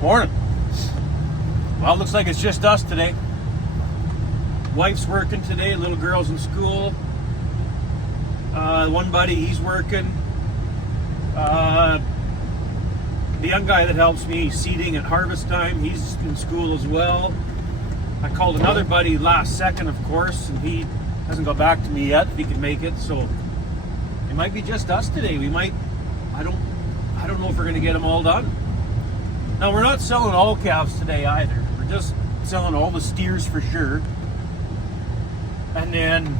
Morning. Well, it looks like it's just us today. Wife's working today, little girl's in school. One buddy, he's working. The young guy that helps me seeding at harvest time, he's in school as well. I called another buddy last second, of course, and he hasn't got back to me yet if he can make it. So it might be just us today. We might. I don't know if we're going to get them all done. Now, we're not selling all calves today either. We're just selling all the steers for sure. And then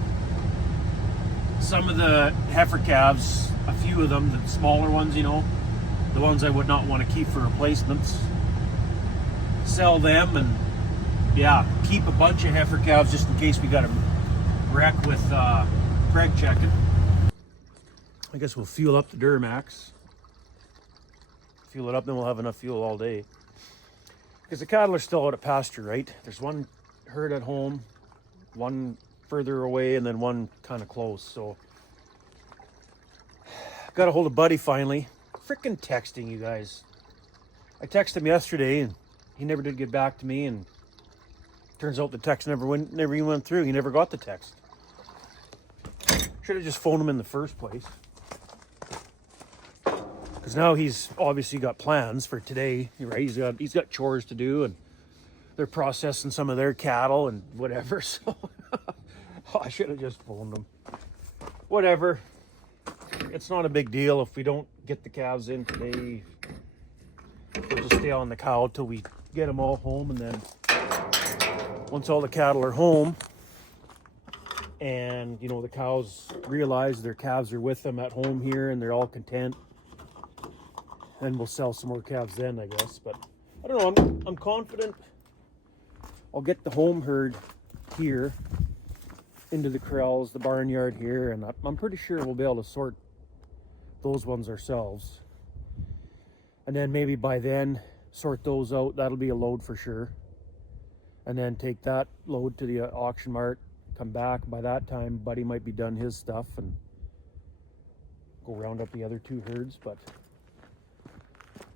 some of the heifer calves, a few of them, the smaller ones, you know, the ones I would not want to keep for replacements. Sell them and, yeah, keep a bunch of heifer calves just in case we got a wreck with preg checking. I guess we'll fuel up the Duramax. Fuel it up, then we'll have enough fuel all day. Because the cattle are still out at pasture, right? There's one herd at home, one further away, and then one kind of close. So, got a hold of Buddy finally. Frickin' texting, you guys. I texted him yesterday, and he never did get back to me. And turns out the text never even went through. He never got the text. Should have just phoned him in the first place. Because now he's obviously got plans for today, right? He's got chores to do, and they're processing some of their cattle and whatever. So I should have just phoned him. Whatever. It's not a big deal if we don't get the calves in today. We'll just stay on the cow till we get them all home, and then once all the cattle are home, and you know the cows realize their calves are with them at home here, and they're all content. And we'll sell some more calves then, I guess. But I don't know. I'm confident I'll get the home herd here into the corrals, the barnyard here, and I'm pretty sure we'll be able to sort those ones ourselves. And then maybe by then sort those out. That'll be a load for sure. And then take that load to the auction mart. Come back. By that time, Buddy might be done his stuff and go round up the other two herds. But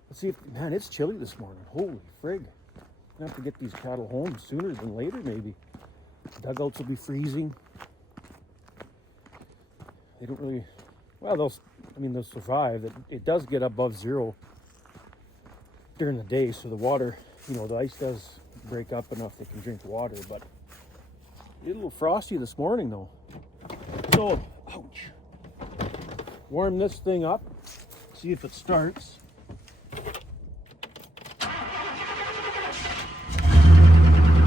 let's see if, man, it's chilly this morning. Holy frig. I have to get these cattle home sooner than later, maybe. Dugouts will be freezing. They don't really, well, they'll survive. It does get above zero during the day, so the water, you know, the ice does break up enough they can drink water, but it's a little frosty this morning, though. So, ouch. Warm this thing up, see if it starts.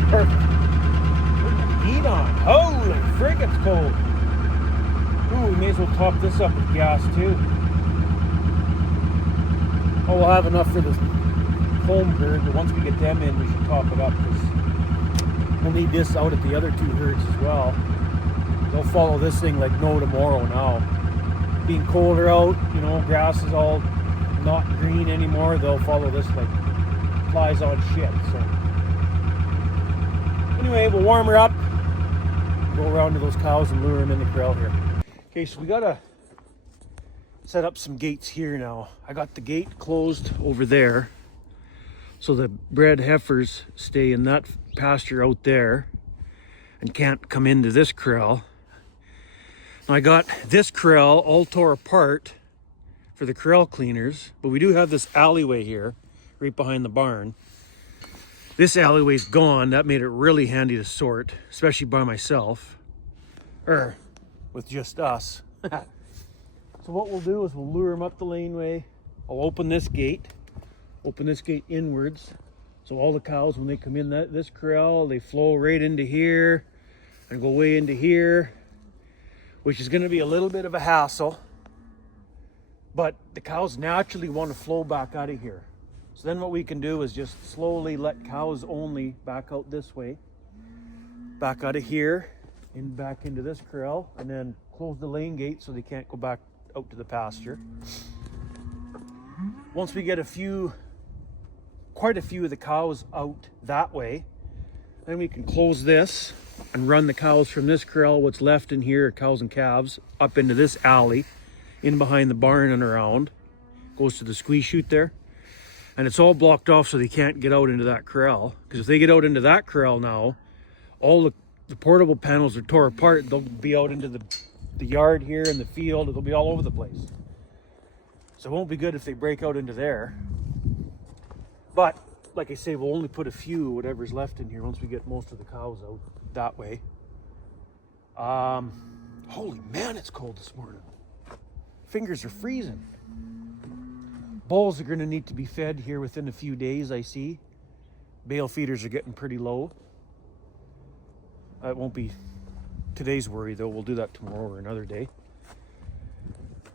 Perfect. Put the heat on. Holy frig, it's cold. Ooh, we may as well top this up with gas too. Oh, we'll have enough for this home herd, but once we get them in, we should top it up because we'll need this out at the other two herds as well. They'll follow this thing like no tomorrow now. Being colder out, you know, grass is all not green anymore. They'll follow this like flies on shit. So anyway, we'll warm her up, go around to those cows and lure them in the corral here. Okay, so we gotta set up some gates here now. I got the gate closed over there, so the bred heifers stay in that pasture out there and can't come into this corral. Now I got this corral all tore apart for the corral cleaners, but we do have this alleyway here, right behind the barn. This alleyway's gone. That made it really handy to sort, especially by myself, or with just us. So what we'll do is we'll lure them up the laneway. I'll open this gate inwards. So all the cows, when they come in this corral, they flow right into here and go way into here, which is gonna be a little bit of a hassle, but the cows naturally want to flow back out of here. So then what we can do is just slowly let cows only back out this way, back out of here, and back into this corral, and then close the lane gate so they can't go back out to the pasture. Once we get quite a few of the cows out that way, then we can close this and run the cows from this corral, what's left in here, cows and calves, up into this alley, in behind the barn and around. Goes to the squeeze chute there. And it's all blocked off so they can't get out into that corral. Because if they get out into that corral now, all the portable panels are tore apart. They'll be out into the yard here and the field. It'll be all over the place. So it won't be good if they break out into there. But like I say, we'll only put a few, whatever's left in here, once we get most of the cows out that way. Holy man, it's cold this morning. Fingers are freezing. Bulls are going to need to be fed here within a few days, I see. Bale feeders are getting pretty low. That won't be today's worry, though. We'll do that tomorrow or another day.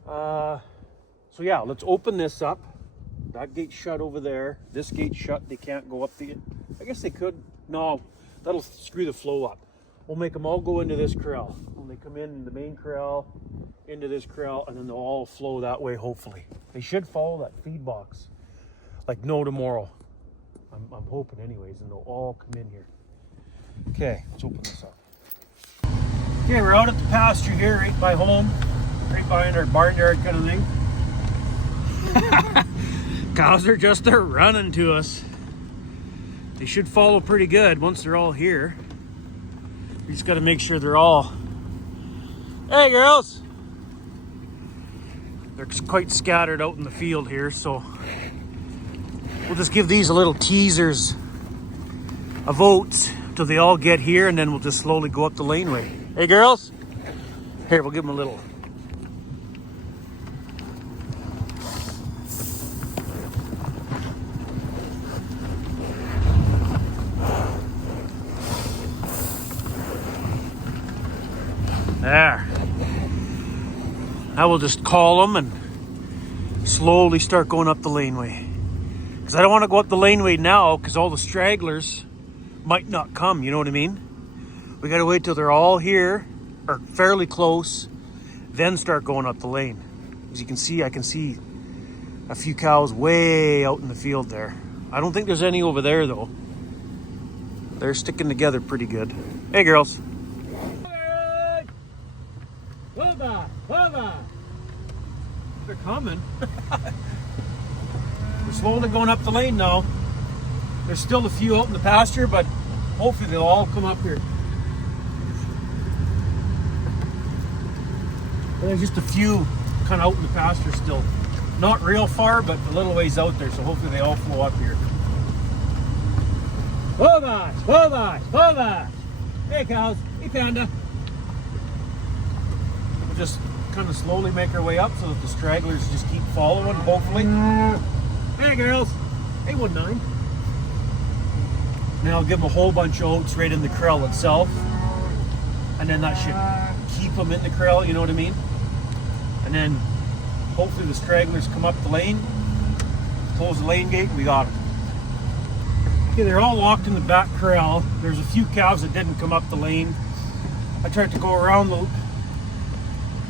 So yeah, let's open this up. That gate's shut over there. This gate's shut. They can't go up the... I guess they could. No, that'll screw the flow up. We'll make them all go into this corral. When they come in the main corral, into this corral, and then they'll all flow that way, hopefully. They should follow that feed box like no tomorrow. I'm hoping anyways, and they'll all come in here. Okay, let's open this up. Okay, we're out at the pasture here, right by home, right behind our barnyard kind of thing. Cows are just running to us. They should follow pretty good once they're all here. We just got to make sure they're all... Hey girls! They're quite scattered out in the field here, so we'll just give these a little teasers of oats till they all get here, and then we'll just slowly go up the laneway. Hey girls! Here, we'll give them a little. There. Now we'll just call them and slowly start going up the laneway. Because I don't want to go up the laneway now because all the stragglers might not come, you know what I mean? We got to wait till they're all here or fairly close, then start going up the lane. As you can see, I can see a few cows way out in the field there. I don't think there's any over there though. They're sticking together pretty good. Hey girls. They're coming. We're slowly going up the lane now. There's still a few out in the pasture, but hopefully they'll all come up here. There's just a few kind of out in the pasture still. Not real far, but a little ways out there, so hopefully they all flow up here. Whoa, whoa. Hey cows, hey panda. We'll just kind of slowly make our way up so that the stragglers just keep following, hopefully. Hey girls, hey 19. Now I'll give them a whole bunch of oats right in the corral itself, and then that should keep them in the corral, you know what I mean? And then hopefully the stragglers come up the lane, close the lane gate, and we got them. Okay, they're all locked in the back corral. There's a few cows that didn't come up the lane. I tried to go around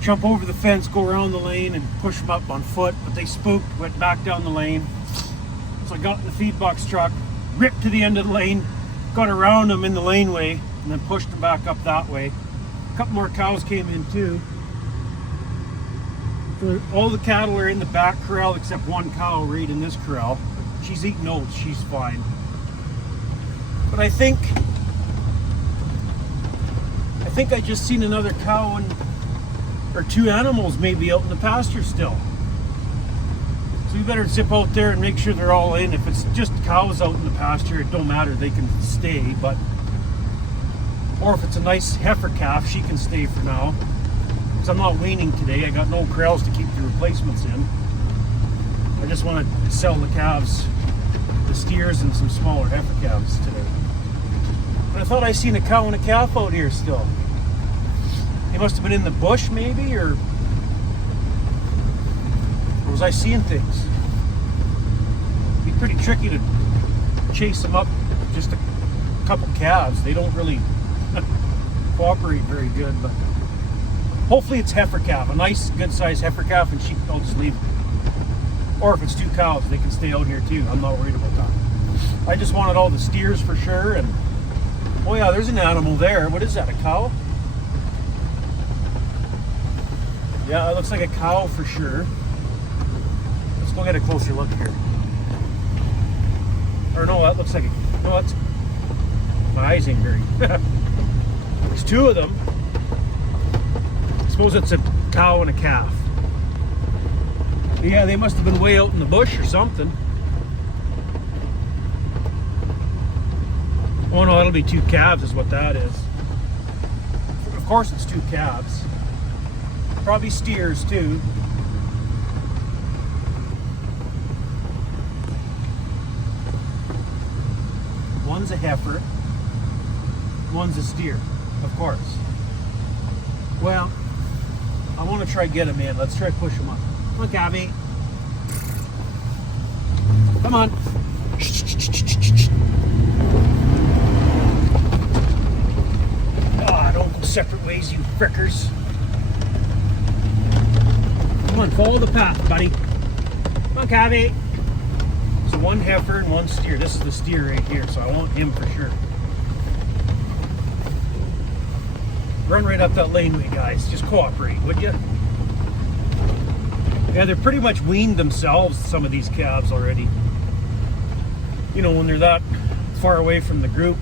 jump over the fence, go around the lane and push them up on foot, but they spooked, went back down the lane. So I got in the feed box truck, ripped to the end of the lane, got around them in the laneway, and then pushed them back up that way. A couple more cows came in too. So all the cattle are in the back corral except one cow right in this corral. She's eating oats, she's fine. But I think I just seen another cow or two animals maybe out in the pasture still. So we better zip out there and make sure they're all in. If it's just cows out in the pasture, it don't matter, they can stay, or if it's a nice heifer calf, she can stay for now. Because I'm not weaning today, I got no corrals to keep the replacements in. I just want to sell the calves, the steers and some smaller heifer calves today. But I thought I seen a cow and a calf out here still. They must have been in the bush maybe, or was I seeing things? It'd be pretty tricky to chase them up just a couple calves. They don't really cooperate very good, but hopefully it's heifer calf, a nice good sized heifer calf, and I'll just leave them. Or if it's two cows, they can stay out here too. I'm not worried about that. I just wanted all the steers for sure, and oh yeah, there's an animal there. What is that, a cow? Yeah, it looks like a cow for sure. Let's go get a closer look here. that looks like no, it's my eyes ain't very. There's two of them. I suppose it's a cow and a calf. Yeah, they must have been way out in the bush or something. Oh no, that'll be two calves is what that is. Of course it's two calves. Probably steers too. One's a heifer. One's a steer, of course. Well, I want to try get him in. Let's try push him up. Look at me. Come on. Ah, don't go separate ways, you frickers. Come on, follow the path, buddy. Come on, Cabby. So one heifer and one steer. This is the steer right here, so I want him for sure. Run right up that laneway, guys. Just cooperate, would you? Yeah, they're pretty much weaned themselves, some of these calves already. You know, when they're that far away from the group.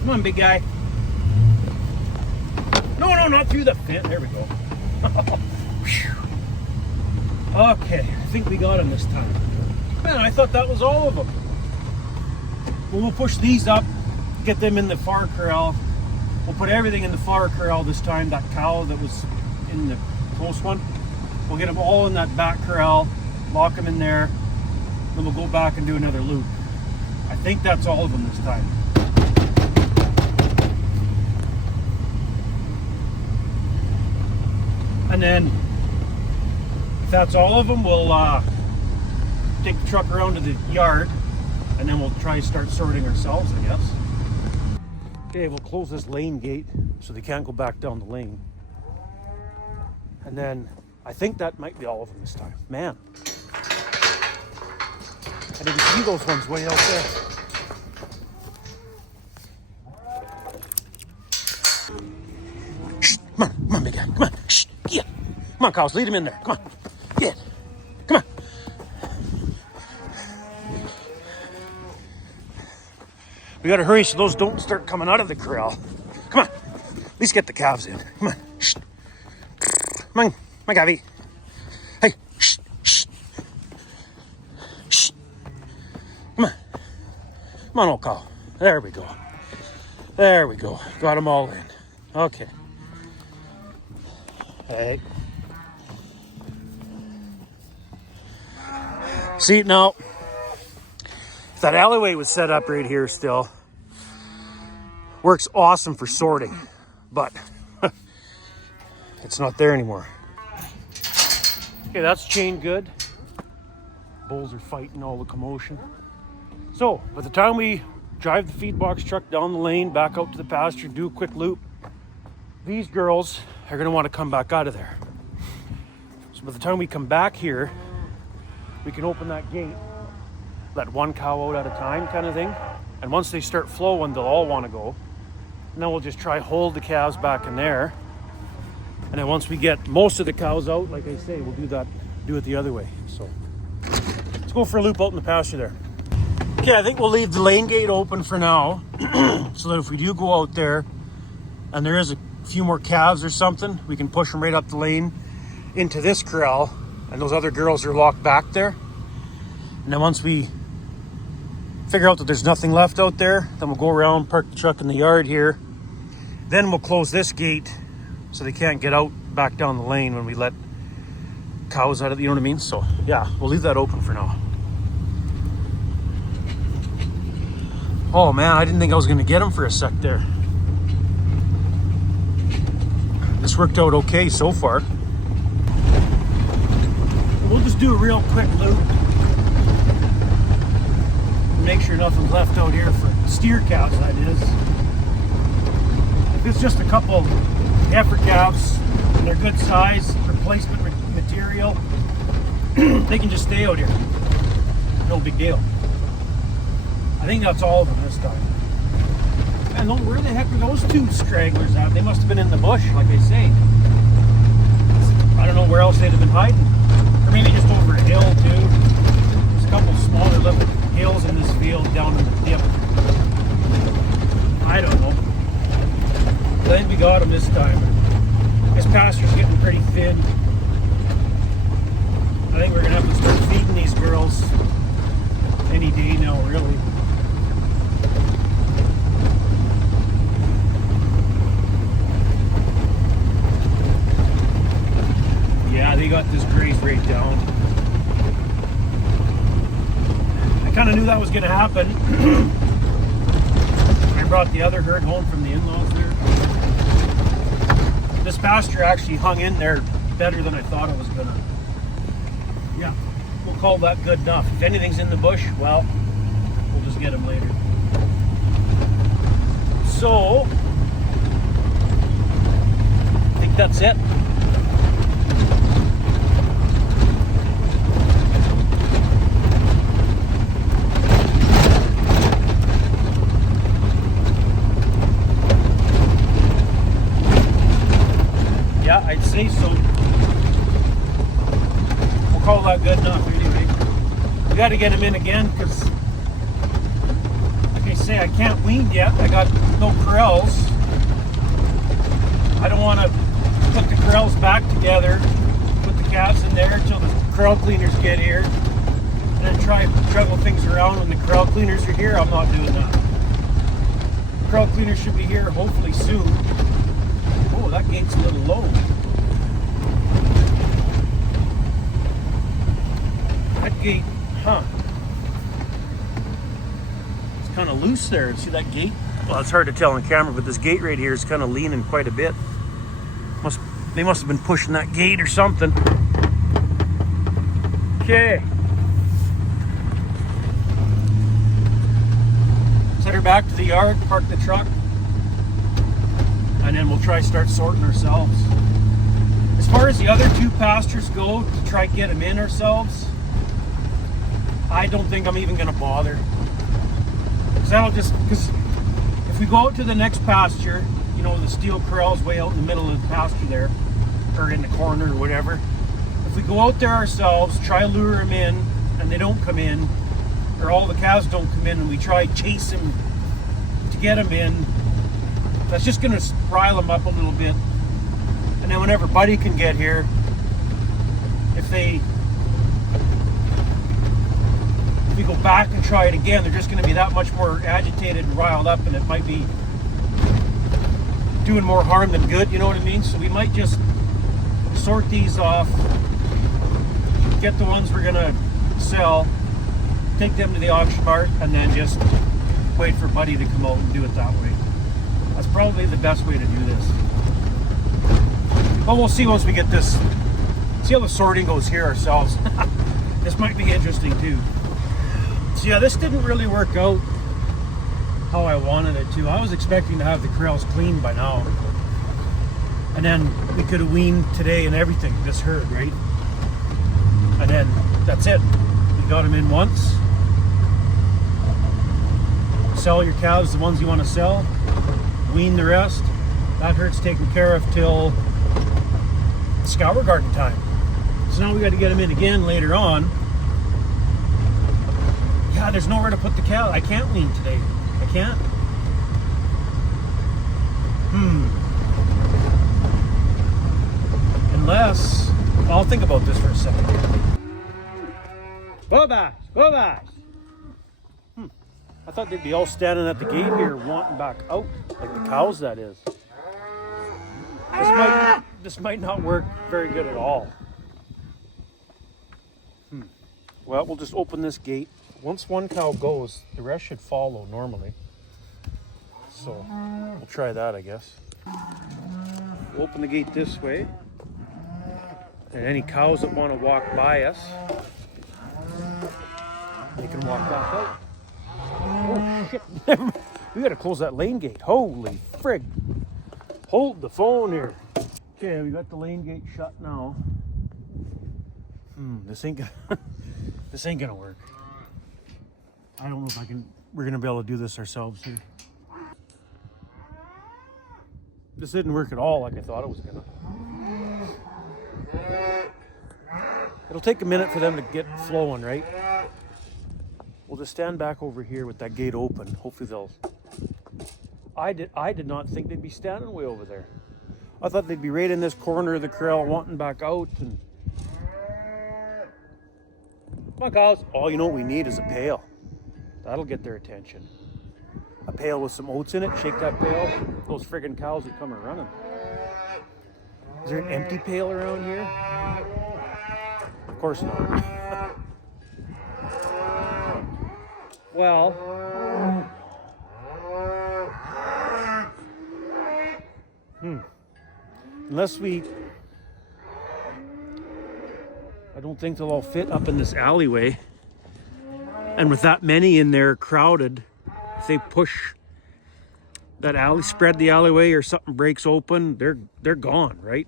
Come on, big guy. No, not through the fence. There we go. Okay, I think we got him this time. Man, I thought that was all of them. Well, we'll push these up, get them in the far corral. We'll put everything in the far corral this time. That cow that was in the close one, we'll get them all in that back corral, lock them in there, then we'll go back and do another loop. I think that's all of them this time. And then, if that's all of them, we'll take the truck around to the yard, and then we'll try to start sorting ourselves, I guess. Okay, we'll close this lane gate so they can't go back down the lane. And then, I think that might be all of them this time. Man, I didn't see those ones way out there. Shh, come on, big guy, come on, shh, yeah. Come on, cows, lead him in there, come on, get, come on. We gotta hurry so those don't start coming out of the corral. Come on, at least get the calves in, come on, shh. Come on, Gabby. Hey, shh, shh. Shh. Come on. Come on, old cow. There we go. There we go. Got them all in. Okay. Hey. See, now, if that alleyway was set up right here still, works awesome for sorting, but it's not there anymore. Okay, that's chained good. Bulls are fighting all the commotion. So, by the time we drive the feed box truck down the lane, back out to the pasture, do a quick loop, these girls are gonna want to come back out of there. So by the time we come back here, we can open that gate, let one cow out at a time kind of thing. And once they start flowing, they'll all want to go. And then we'll just try hold the calves back in there. And then once we get most of the cows out, like I say, we'll do it the other way. So let's go for a loop out in the pasture there. Okay, I think we'll leave the lane gate open for now so that if we do go out there and there is a few more calves or something, we can push them right up the lane into this corral, and those other girls are locked back there. And then once we figure out that there's nothing left out there, then we'll go around, park the truck in the yard here. Then we'll close this gate so they can't get out back down the lane when we let cows out of it, you know what I mean? So yeah, we'll leave that open for now. Oh man, I didn't think I was gonna get them for a sec there. This worked out okay so far. We'll just do a real quick loop. Make sure nothing's left out here for steer calves, that is. If it's just a couple heifer calves and they're good size, replacement material, they can just stay out here. No big deal. I think that's all of them this time. And where the heck are those two stragglers at? They must have been in the bush, like I say. I don't know where else they'd have been hiding. Or maybe just over a hill too. this time. This pasture's getting pretty thin. I think we're gonna have to start feeding these girls any day now, really. Yeah, they got this graze rate down. I kind of knew that was gonna happen. I brought the other herd home from the in-laws there. This pasture actually hung in there better than I thought it was gonna. Yeah, we'll call that good enough. If anything's in the bush, well, we'll just get them later. So, I think that's it. Yeah, I'd say so. Call that good enough anyway. We got to get them in again because, like I say, I can't wean yet. I got no corrals. I don't want to put the corrals back together, put the calves in there until the corral cleaners get here, and then try to juggle things around when the corral cleaners are here. I'm not doing that. The corral cleaners should be here hopefully soon. Oh, that gate's a little low. That gate, huh? It's kind of loose there. See that gate? Well, it's hard to tell on camera, but this gate right here is kind of leaning quite a bit. They must have been pushing that gate or something. Okay. Set her back to the yard, park the truck, and then we'll try start sorting ourselves. As far as the other two pastures go, to try to get them in ourselves, I don't think I'm even going to bother. Because if we go out to the next pasture, you know, the steel corral's way out in the middle of the pasture there, or in the corner or whatever. If we go out there ourselves, try to lure them in, and they don't come in, or all the calves don't come in, and we try to chase them to get them in, that's just going to rile them up a little bit. And then whenever Buddy can get here, if we go back and try it again, they're just going to be that much more agitated and riled up, and it might be doing more harm than good, you know what I mean? So we might just sort these off, get the ones we're going to sell, take them to the auction mart, and then just wait for Buddy to come out and do it that way. That's probably the best way to do this. But we'll see once we get this, see how the sorting goes here ourselves. This might be interesting too. So yeah, this didn't really work out how I wanted it to. I was expecting to have the corrals clean by now. And then we could have weaned today and everything, this herd, right? And then that's it. You got them in once. Sell your calves, the ones you want to sell. Wean the rest. That herd's taken care of till scour garden time. So now we got to get them in again later on. Yeah, there's nowhere to put the cow. I can't wean today. I can't. Unless, I'll think about this for a second. Go back. I thought they'd be all standing at the gate here wanting back out, like the cows, that is. This might not work very good at all. Well, we'll just open this gate. Once one cow goes, the rest should follow normally. So we'll try that, I guess. We'll open the gate this way. And any cows that want to walk by us, they can walk back out. Oh shit, we gotta close that lane gate. Holy frig. Hold the phone here. Okay, we got the lane gate shut now. This ain't gonna work. I don't know if we're gonna be able to do this ourselves here. This didn't work at all like I thought it was gonna. It'll take a minute for them to get flowing, right? We'll just stand back over here with that gate open. Hopefully they'll... I did not think they'd be standing way over there. I thought they'd be right in this corner of the corral wanting back out. And come on, cows. Oh, you know what we need is a pail. That'll get their attention. A pail with some oats in it. Shake that pail. Those friggin' cows would come running. Is there an empty pail around here? Of course not. Well, unless we, I don't think they'll all fit up in this alleyway. And with that many in there crowded, if they push that alley, spread the alleyway, or something breaks open, they're gone, right?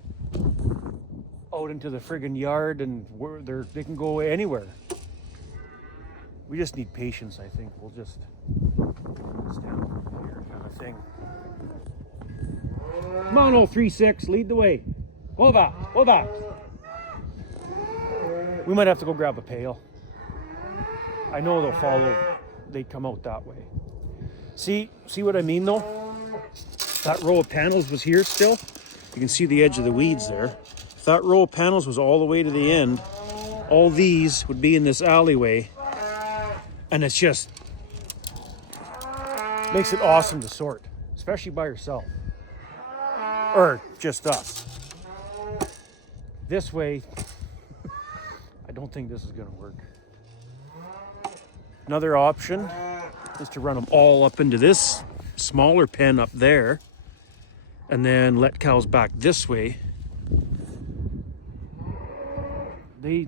Out into the friggin' yard, and they can go anywhere. We just need patience, I think. We'll just stand over here, kind of thing. Come on, old 3-6, lead the way. Go back, go back. We might have to go grab a pail. I know they'll follow. They come out that way. See what I mean, though? That row of panels was here still. You can see the edge of the weeds there. If that row of panels was all the way to the end, all these would be in this alleyway. And it's just makes it awesome to sort, especially by yourself. Or just us. This way, I don't think this is going to work. Another option is to run them all up into this smaller pen up there and then let cows back this way. They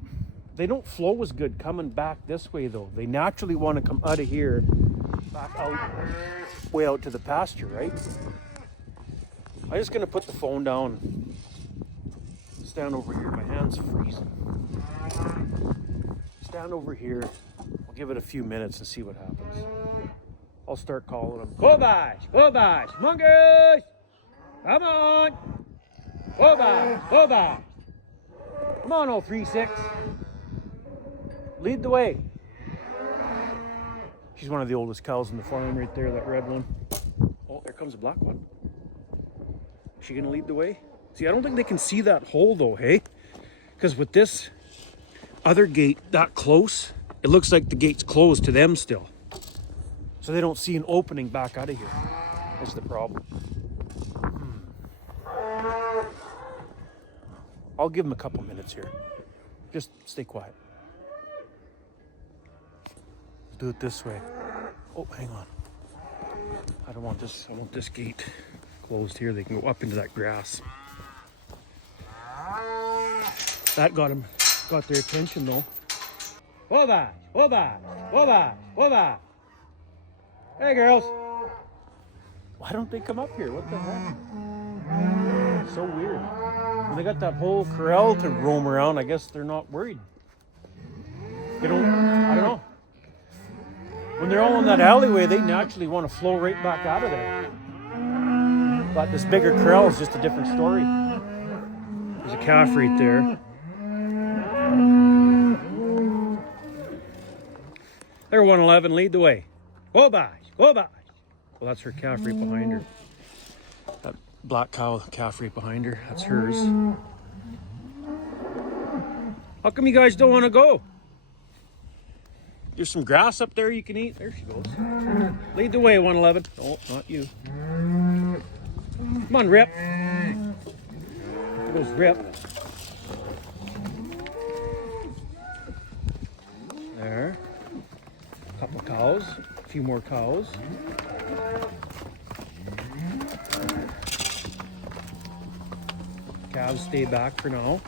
don't flow as good coming back this way, though. They naturally want to come out of here, back out, way out to the pasture, right? I'm just going to put the phone down, stand over here. My hand's freezing. Stand over here. I'll give it a few minutes and see what happens. I'll start calling them. Go back, monkeys! Come on! Go back! Come on, old 3-6. Lead the way. She's one of the oldest cows in the farm right there, that red one. Oh, there comes a black one. Is she gonna lead the way? See, I don't think they can see that hole though, hey? Because with this other gate that close, it looks like the gate's closed to them still. So they don't see an opening back out of here. That's the problem. I'll give them a couple minutes here. Just stay quiet. Let's do it this way. Oh, hang on. I don't want this. I want this gate closed here. They can go up into that grass. That got their attention though. Whoa back. Hey girls. Why don't they come up here? What the heck? So weird. They got that whole corral to roam around. I guess they're not worried. I don't know. When they're all in that alleyway, they naturally want to flow right back out of there. But this bigger corral is just a different story. There's a calf right there. There, 111, lead the way. Go back. Well, that's her calf right behind her. That black cow calf right behind her, that's hers. How come you guys don't want to go? There's some grass up there you can eat. There she goes. Lead the way, 111. Oh, not you. Come on, Rip. There goes Rip. There. A couple of cows. A few more cows. Calves stay back for now.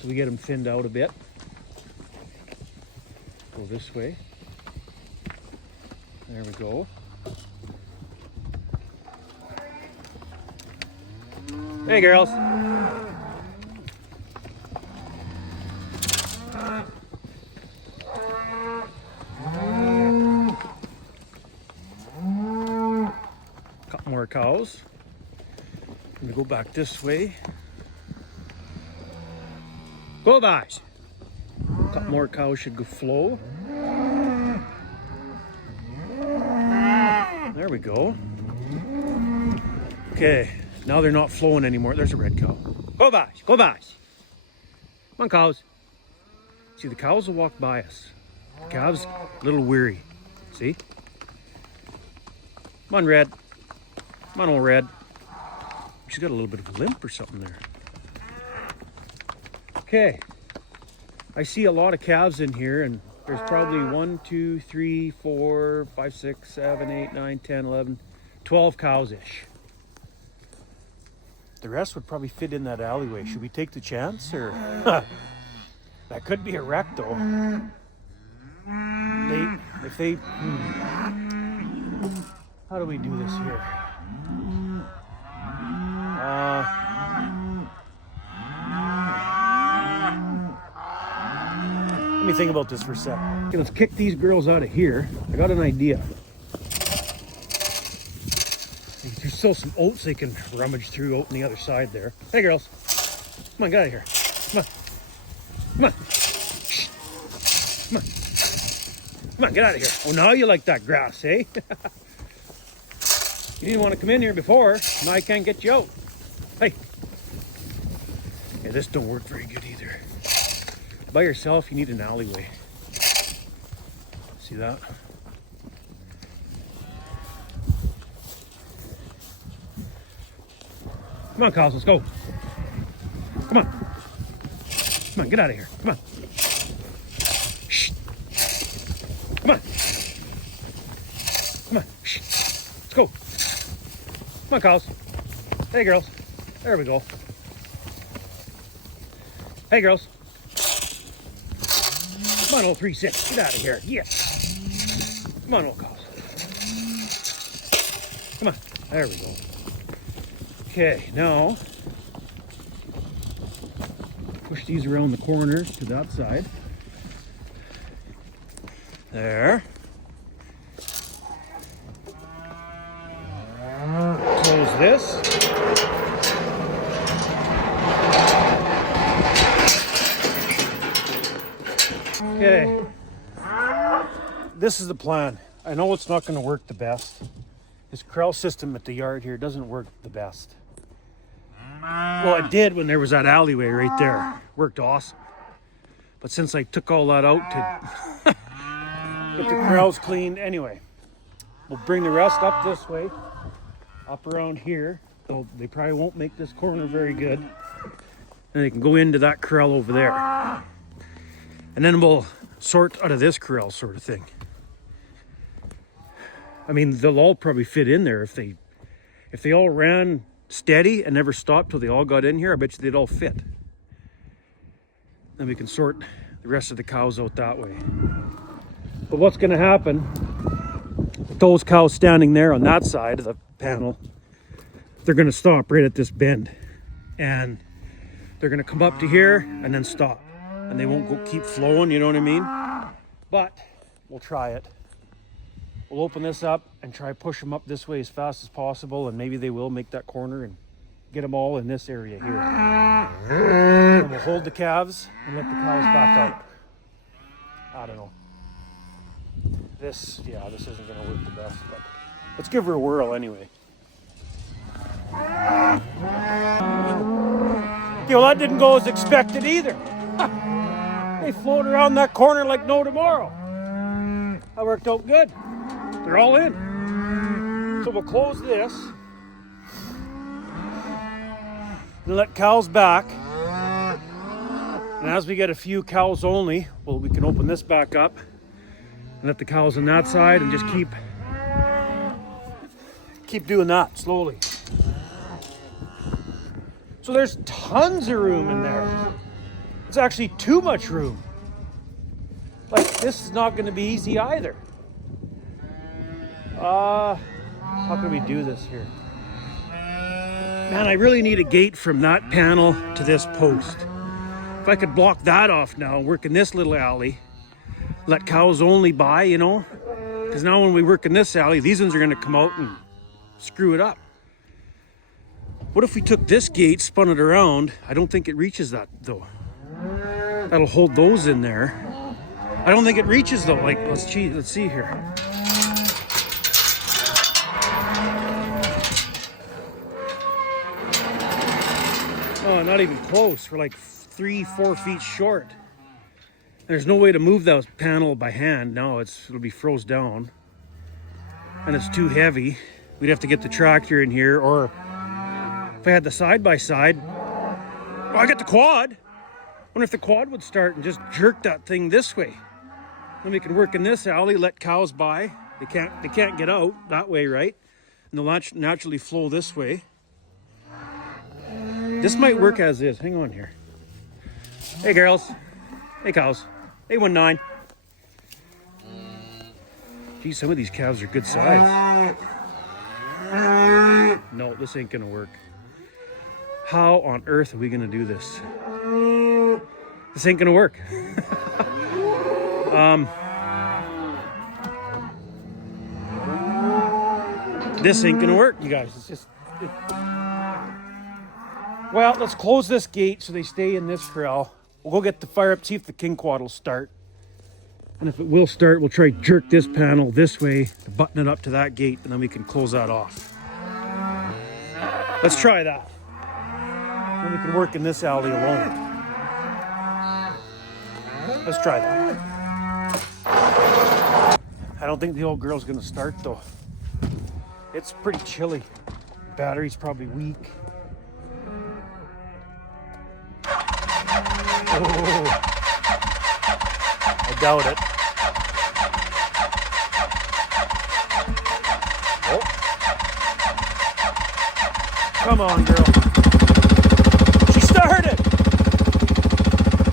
So we get them thinned out a bit. Go this way. There we go. Hey girls. Couple more cows. I'm gonna go back this way. Go guys. Couple more cows should go flow. There we go. Okay, Now they're not flowing anymore. There's a red cow. Go Bash, go Bash. Come on, cows. See, the cows will walk by us. The calves a little weary. See? Come on, Red. Come on, old Red. She's got a little bit of a limp or something there. Okay. I see a lot of calves in here, and there's probably 1, 2, 3, 4, 5, 6, 7, 8, 9, 10, 11, 12 cows-ish. The rest would probably fit in that alleyway. Should we take the chance, or? That could be a wreck, though. How do we do this here? Let me think about this for a sec. Okay, let's kick these girls out of here. I got an idea. There's still some oats they can rummage through out on the other side there. Hey, girls. Come on, get out of here. Come on. Come on. Shh. Come on. Come on, get out of here. Oh, now you like that grass, eh? You didn't want to come in here before. Now I can't get you out. Hey. Yeah, this don't work very good either. By yourself, you need an alleyway. See that? Come on, cows, let's go. Come on. Come on, get out of here. Come on. Shh. Come on. Come on. Shh. Let's go. Come on, cows. Hey, girls. There we go. Hey, girls. Come on, old 3-6. Get out of here. Yes. Come on, old cows. Come on. There we go. Okay, now push these around the corners to that side. There. Close this. Okay. This is the plan. I know it's not going to work the best. This corral system at the yard here doesn't work the best. Well, it did when there was that alleyway right there. Worked awesome. But since I took all that out to get the corrals cleaned, anyway, we'll bring the rest up this way, up around here. So they probably won't make this corner very good. And they can go into that corral over there. And then we'll sort out of this corral sort of thing. I mean, they'll all probably fit in there if they all ran steady and never stopped till they all got in here. I bet you they'd all fit. Then we can sort the rest of the cows out that way. But what's going to happen with those cows standing there on that side of the panel, they're going to stop right at this bend. And they're going to come up to here and then stop. And they won't go keep flowing, you know what I mean? But we'll try it. We'll open this up and try push them up this way as fast as possible, and maybe they will make that corner and get them all in this area here. And we'll hold the calves and let the cows back out. I don't know. This isn't going to work the best, but let's give her a whirl anyway. Okay, well, that didn't go as expected either. They float around that corner like no tomorrow. That worked out good. They're all in. So we'll close this and let cows back. And as we get a few cows only, well, we can open this back up and let the cows on that side and just keep doing that slowly. So there's tons of room in there. It's actually too much room. Like, this is not going to be easy either. How can we do this here? Man, I really need a gate from that panel to this post. If I could block that off now, work in this little alley, let cows only by, you know? Because now when we work in this alley, these ones are going to come out and screw it up. What if we took this gate, spun it around? I don't think it reaches that, though. That'll hold those in there. I don't think it reaches, though. Like, let's see here. No, not even close. We're like 3-4 feet short. There's no way to move that panel by hand. No, it'll be froze down. And it's too heavy. We'd have to get the tractor in here, or if I had the side-by-side, well, I got the quad. I wonder if the quad would start and just jerk that thing this way. Then we can work in this alley, let cows by. They can't get out that way, right? And they'll naturally flow this way. This might work as is. Hang on here. Hey, girls. Hey, cows. Hey, 1-9. Geez, some of these calves are good size. No, this ain't gonna work. How on earth are we gonna do this? This ain't gonna work. This ain't gonna work, you guys. It's just... Well, let's close this gate so they stay in this corral. We'll go get the fire up, see if the king quad will start. And if it will start, we'll try to jerk this panel this way to button it up to that gate, and then we can close that off. Let's try that. Then we can work in this alley alone. Let's try that. I don't think the old girl's gonna start though. It's pretty chilly. Battery's probably weak. Oh, I doubt it. Oh. Come on, girl. She started!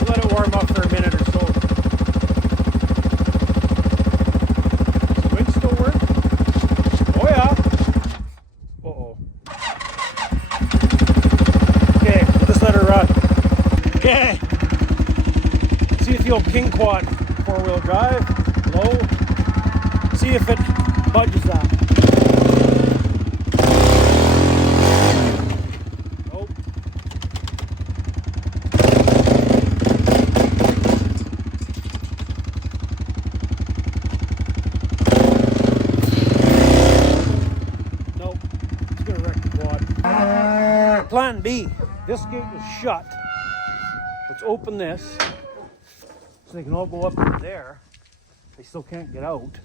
Let it warm up for a minute or so. Does the wind still work? Oh, yeah. Uh-oh. Okay, we'll just let her run. Okay. See if the old king quad, 4-wheel drive, low. See if it budges that. Nope. Nope. It's gonna wreck the quad. Plan B. This gate is shut. Let's open this so they can all go up into there. They still can't get out.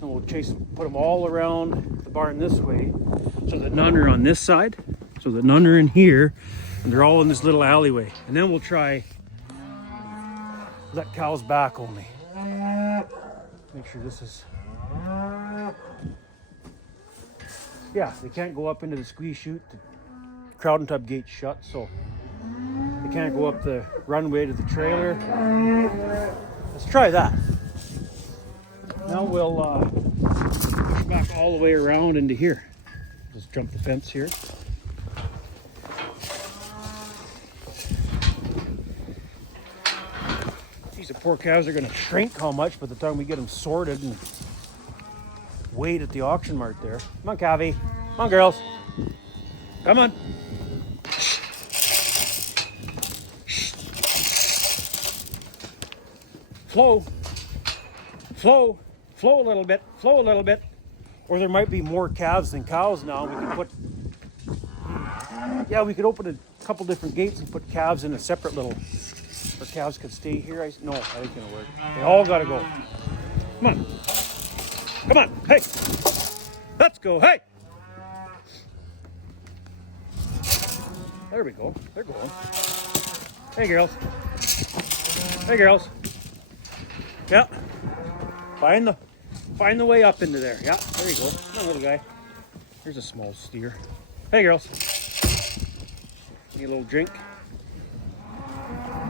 And we'll put them all around the barn this way so that none are on this side, so that none are in here, and they're all in this little alleyway. And then we'll try let cows back only. Make sure this is... Yeah, they can't go up into the squeeze chute. The crowding tub gate's shut, so they can't go up the runway to the trailer. Let's try that. Now we'll push back all the way around into here. Just jump the fence here. These poor cows are going to shrink how much by the time we get them sorted and weighed at the auction mart there. Come on, Cavi. Come on, girls. Come on. Flow, flow, flow a little bit, flow a little bit. Or there might be more calves than cows now. We could put, yeah, we could open a couple different gates and put calves in a separate little, or calves could stay here. No, that ain't gonna work. They all gotta go. Come on, come on, hey, let's go, hey. There we go, they're going. Hey, girls. Hey, girls. Yeah. Find the way up into there. Yeah, there you go. Come on, little guy. Here's a small steer. Hey, girls. Need a little drink.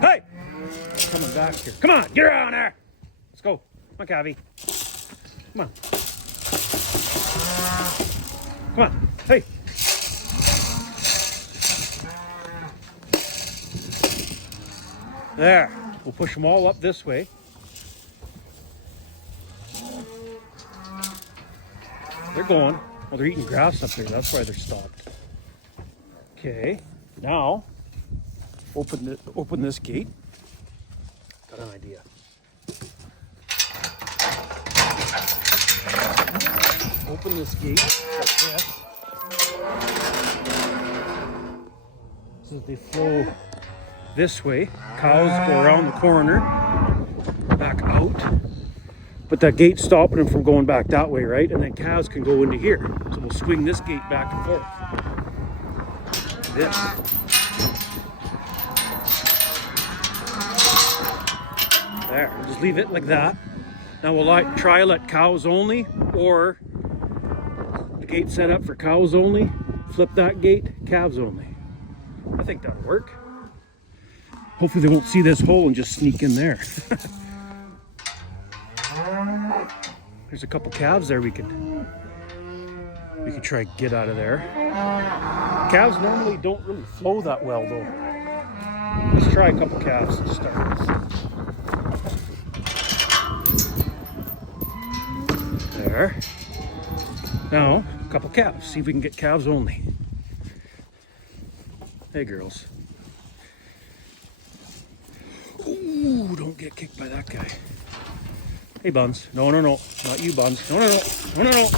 Hey! Coming back here. Come on, get around there. Let's go. Come on, Cavi. Come on. Come on. Hey. There. We'll push them all up this way. They're going. Well, they're eating grass up there. That's why they're stopped. Okay. Now, open this gate. Got an idea. Open this gate like this. so that they flow this way. Cows go around the corner, back out. But that gate's stopping them from going back that way, right? And then calves can go into here. So we'll swing this gate back and forth. This. There, we'll just leave it like that. Now we'll try let cows only, or the gate set up for cows only. Flip that gate, calves only. I think that'll work. Hopefully they won't see this hole and just sneak in there. There's a couple calves there we could try to get out of there. Calves normally don't really flow that well though. Let's try a couple calves to start with. There. Now, a couple calves. See if we can get calves only. Hey girls. Ooh, don't get kicked by that guy. Hey, Buns. No, no, no. Not you, Buns. No, no, no. No, no, no.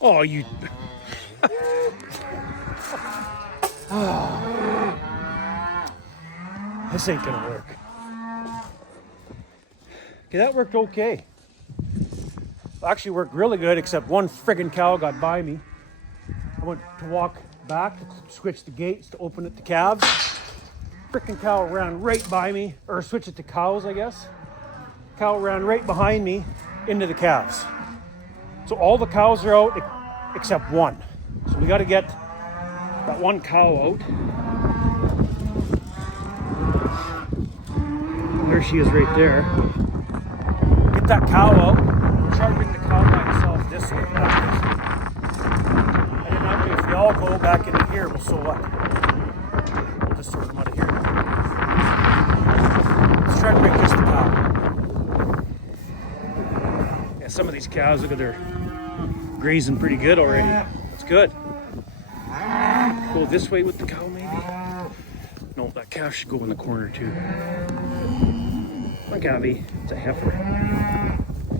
Oh, you... This ain't gonna work. Okay, that worked okay. Actually worked really good, except one friggin' cow got by me. I went to walk back to switch the gates to open it to calves. Frickin' cow ran right by me, or switch it to cows, I guess. Cow ran right behind me into the calves. So all the cows are out except one. So we got to get that one cow out. There she is right there. Get that cow out. Try to bring the cow by itself this way, back this way. And then that way, if we all go back into here, well, so what? We'll just sort them out of here. Let's try to bring just the cow. Yeah, some of these cows, look at they're grazing pretty good already. That's good. Go this way with the cow, maybe? No, that calf should go in the corner too. Come on, Calvy. It's a heifer.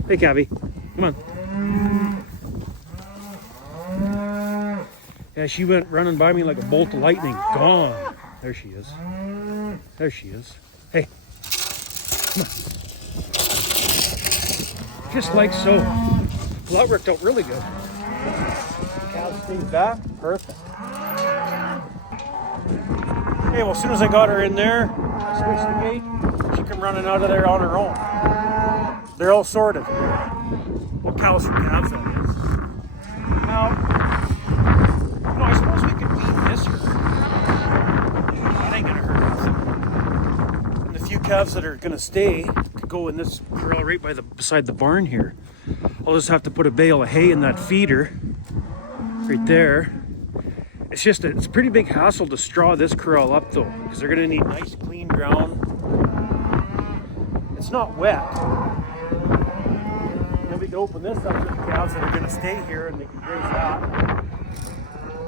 Hey, Calvy. Come on. Yeah, she went running by me like a bolt of lightning. Gone. There she is. There she is. Hey. Come on. Just like so. Well, that worked out really good. The cow stayed back. Perfect. Okay, well, as soon as I got her in there, I switched the gate. She came running out of there on her own. They're all sorted. Well, cows from calves, that is. Now, I suppose we could weed this herd. That ain't gonna hurt nothing. And the few calves that are gonna stay could go in this corral right beside the barn here. I'll just have to put a bale of hay in that feeder right there. It's just it's a pretty big hassle to straw this corral up though, because they're gonna need nice clean ground. It's not wet. Then we can open this up to the cows that are gonna stay here and they can graze that.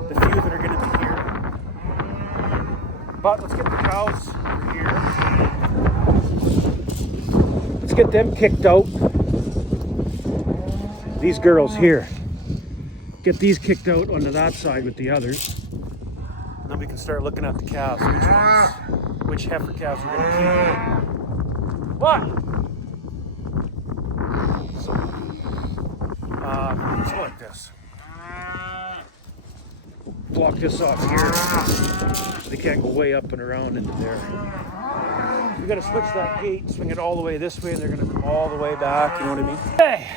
The few that are gonna be here. But let's get the cows here. Let's get them kicked out. These girls here. Get these kicked out onto that side with the others. And then we can start looking at the calves. Which heifer calves we're gonna keep. What? So, let's go like this. Block this off here so they can't go way up and around into there. We gotta switch that gate, swing it all the way this way, and they're gonna come all the way back, you know what I mean? Hey,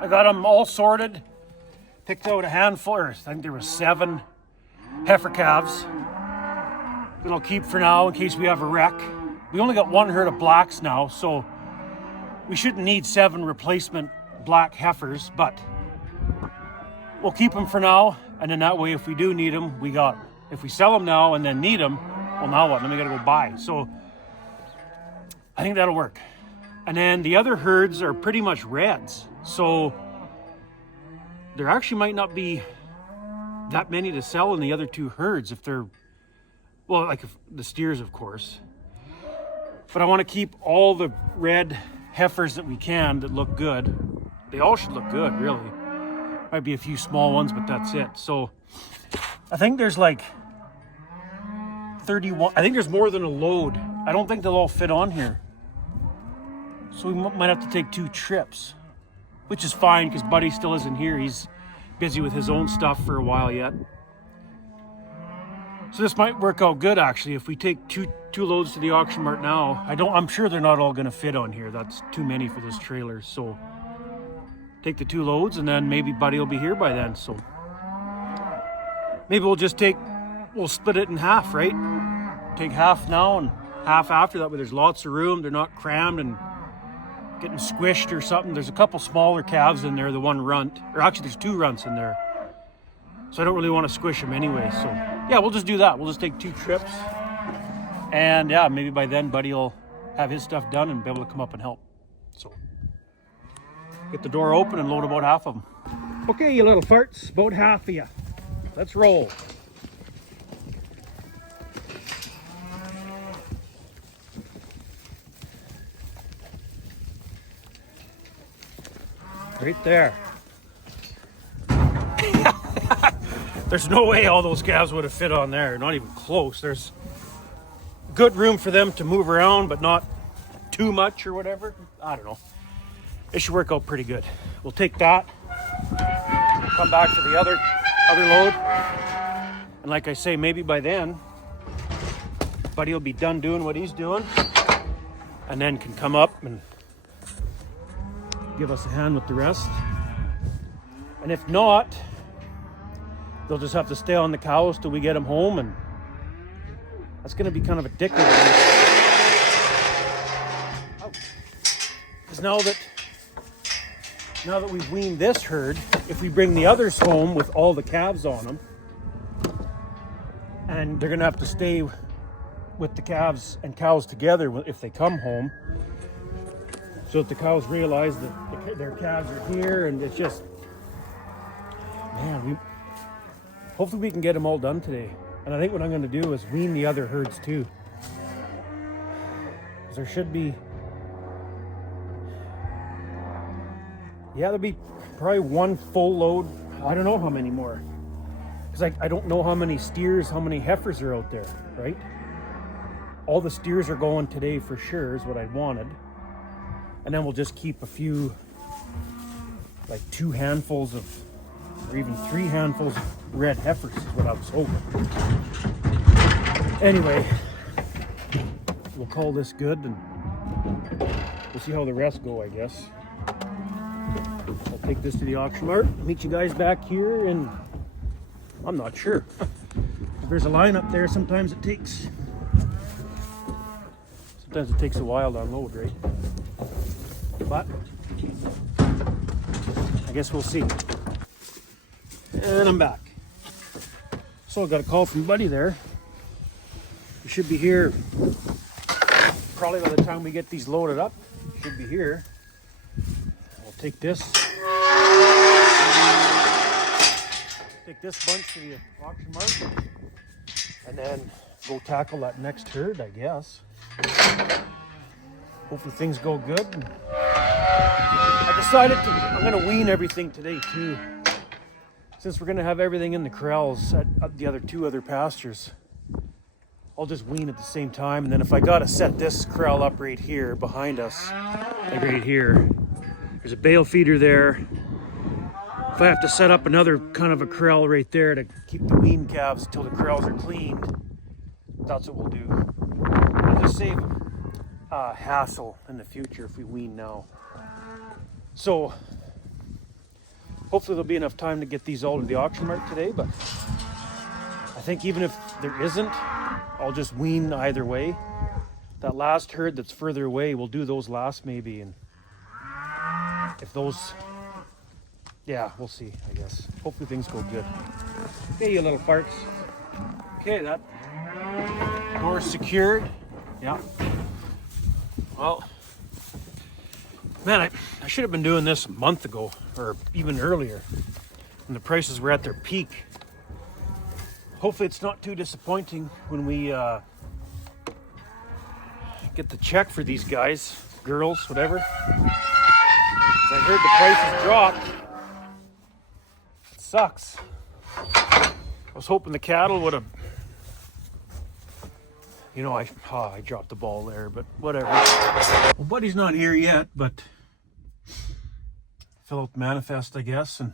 I got them all sorted. Picked out a handful, or I think there were 7 heifer calves that I'll keep for now in case we have a wreck. We only got 1 herd of blacks now, so we shouldn't need 7 replacement black heifers, but we'll keep them for now, and then that way if we do need them, we got them. If we sell them now and then need them, well, now what? Then we gotta go buy. So I think that'll work. And then the other herds are pretty much reds, so there actually might not be that many to sell in the other 2 herds if they're, well, like the steers, of course. But I want to keep all the red heifers that we can that look good. They all should look good, really. Might be a few small ones, but that's it. So I think there's like 31. I think there's more than a load. I don't think they'll all fit on here. So we might have to take 2 trips, which is fine because Buddy still isn't here. He's busy with his own stuff for a while yet. So this might work out good actually if we take two loads to the auction mart now. I'm sure they're not all going to fit on here. That's too many for this trailer. So take the 2 loads and then maybe Buddy will be here by then. So maybe we'll split it in half, right? Take half now and half after. That way there's lots of room. They're not crammed and getting squished or something. There's a couple smaller calves in there, the one runt, or actually there's 2 runts in there. So I don't really want to squish them anyway. So yeah, we'll just do that. We'll just take 2 trips. And yeah, maybe by then Buddy will have his stuff done and be able to come up and help. So get the door open and load about half of them. Okay, you little farts, about half of you. Let's roll. Right there. There's no way all those calves would have fit on there, not even close. There's good room for them to move around, but not too much or whatever. I don't know. It should work out pretty good. We'll take that, come back to the other load. And like I say, maybe by then, Buddy will be done doing what he's doing and then can come up and give us a hand with the rest. And if not, they'll just have to stay on the cows till we get them home, and that's going to be kind of addictive. Because now that we've weaned this herd, if we bring the others home with all the calves on them, and they're going to have to stay with the calves and cows together if they come home, so that the cows realize that their calves are here, and it's just, man, hopefully we can get them all done today. And I think what I'm going to do is wean the other herds too. Because there should be, there'll be probably 1 full load. I don't know how many more. Because I don't know how many steers, how many heifers are out there, right? All the steers are going today for sure is what I wanted. And then we'll just keep a few, like 2 handfuls of, or even 3 handfuls of red heifers is what I was hoping. Anyway, we'll call this good and we'll see how the rest go, I guess. I'll take this to the auction mart, meet you guys back here, and I'm not sure. If there's a line up there, sometimes it takes a while to unload, right? But I guess we'll see. And I'm back. So I got a call from Buddy there. He should be here probably by the time we get these loaded up. He should be here. I'll take this bunch to the auction mart and then go tackle that next herd, I guess. Hopefully things go good. I decided I'm going to wean everything today too. Since we're going to have everything in the corrals at the 2 other pastures, I'll just wean at the same time. And then if I got to set this corral up right here behind us, like right here, there's a bale feeder there. If I have to set up another kind of a corral right there to keep the wean calves until the corrals are cleaned, that's what we'll do. It'll just save hassle in the future if we wean now. So hopefully there'll be enough time to get these all to the auction mart today, but I think even if there isn't, I'll just wean either way. That last herd that's further away, we'll do those last maybe, and if those, we'll see, I guess. Hopefully things go good. Hey, you little farts. Okay, that door's secured. Yeah. Well, man, I should have been doing this a month ago or even earlier when the prices were at their peak. Hopefully it's not too disappointing when we get the check for these guys, girls, whatever. I heard the prices dropped. It sucks. I was hoping the cattle would have You know, I dropped the ball there, but whatever. Well, Buddy's not here yet, but fill out the manifest, I guess, and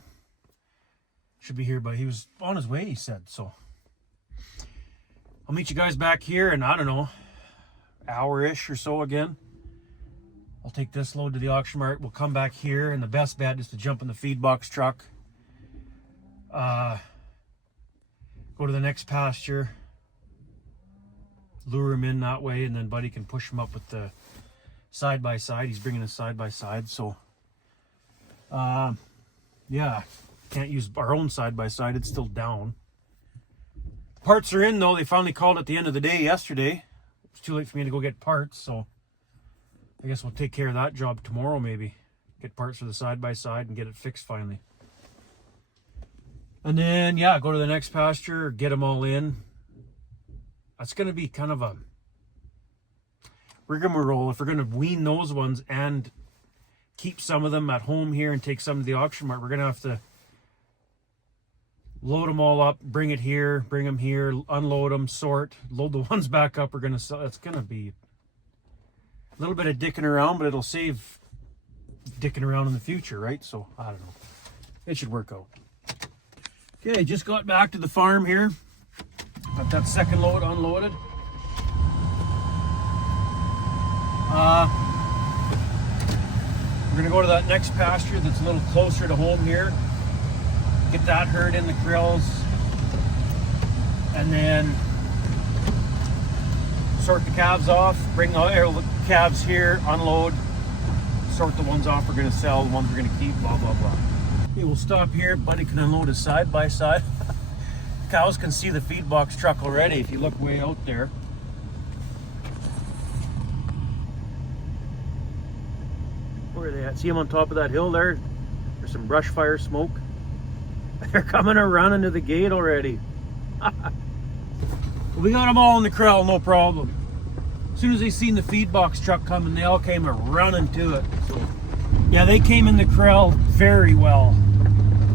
should be here, but he was on his way, he said. So I'll meet you guys back here in, I don't know, hour-ish or so again. I'll take this load to the auction mart. We'll come back here, and the best bet is to jump in the feed box truck, go to the next pasture, lure him in that way, and then Buddy can push him up with the side-by-side. He's bringing a side-by-side, so yeah, can't use our own side-by-side. It's still down. Parts are in, though. They finally called at the end of the day yesterday. It's too late for me to go get parts, so I guess we'll take care of that job tomorrow, maybe. Get parts for the side-by-side and get it fixed finally. And then, yeah, go to the next pasture, get them all in. That's going to be kind of a rigmarole if we're going to wean those ones and keep some of them at home here and take some to the auction mart. We're going to have to load them all up, bring it here, bring them here, unload them, sort, load the ones back up. We're going to sell. It's going to be a little bit of dicking around, but it'll save dicking around in the future, right? So, I don't know. It should work out. Okay, just got back to the farm here. Got that second load unloaded. We're going to go to that next pasture that's a little closer to home here. Get that herd in the corrals. And then sort the calves off. Bring the calves here, unload. Sort the ones off we're going to sell, the ones we're going to keep, blah, blah, blah. Okay, we'll stop here. Buddy can unload a side-by-side. Cows can see the feed box truck already if you look way out there. Where are they at? See them on top of that hill there? There's some brush fire smoke. They're coming around into the gate already. We got them all in the corral, no problem. As soon as they seen the feed box truck coming, they all came running to it. So, yeah, they came in the corral very well.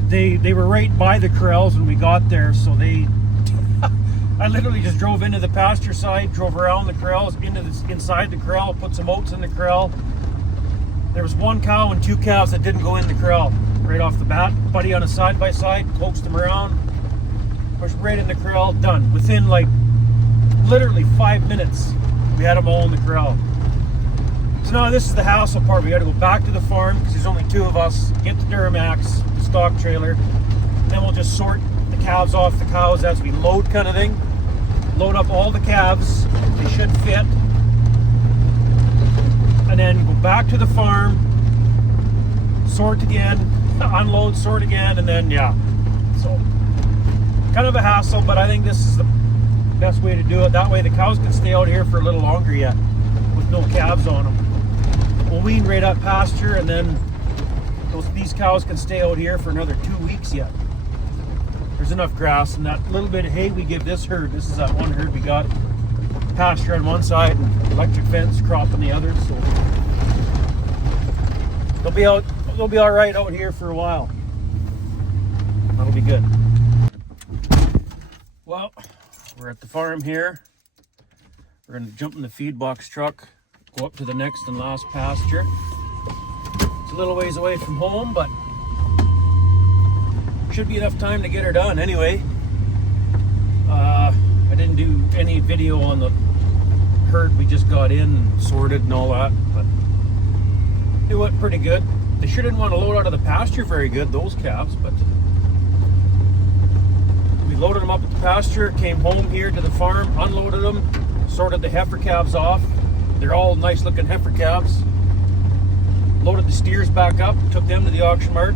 They were right by the corrals when we got there, so I literally just drove into the pasture side, drove around the corrals, inside the corral, put some oats in the corral. There was one cow and two calves that didn't go in the corral right off the bat. Buddy on a side-by-side, coaxed them around, pushed right in the corral, done. Within like literally 5 minutes, we had them all in the corral. So now this is the hassle part. We got to go back to the farm because there's only two of us, get the Duramax, the stock trailer, then we'll just sort the calves off the cows as we load, kind of thing. Load up all the calves, they should fit. And then go back to the farm, sort again, unload, sort again, and then, yeah. So, kind of a hassle, but I think this is the best way to do it. That way the cows can stay out here for a little longer yet, with no calves on them. We'll wean right up pasture, and then these cows can stay out here for another 2 weeks yet. There's enough grass, and that little bit of hay we give this herd. This is that one herd we got. Pasture on one side and electric fence crop on the other, so they'll be all right out here for a while. That'll be good. Well, we're at the farm here. We're going to jump in the feed box truck, go up to the next and last pasture. It's a little ways away from home, but should be enough time to get her done anyway. I didn't do any video on the herd we just got in and sorted and all that, but it went pretty good. They sure didn't want to load out of the pasture very good, those calves, but we loaded them up at the pasture, came home here to the farm, unloaded them, sorted the heifer calves off. They're all nice looking heifer calves. Loaded the steers back up, took them to the auction mart,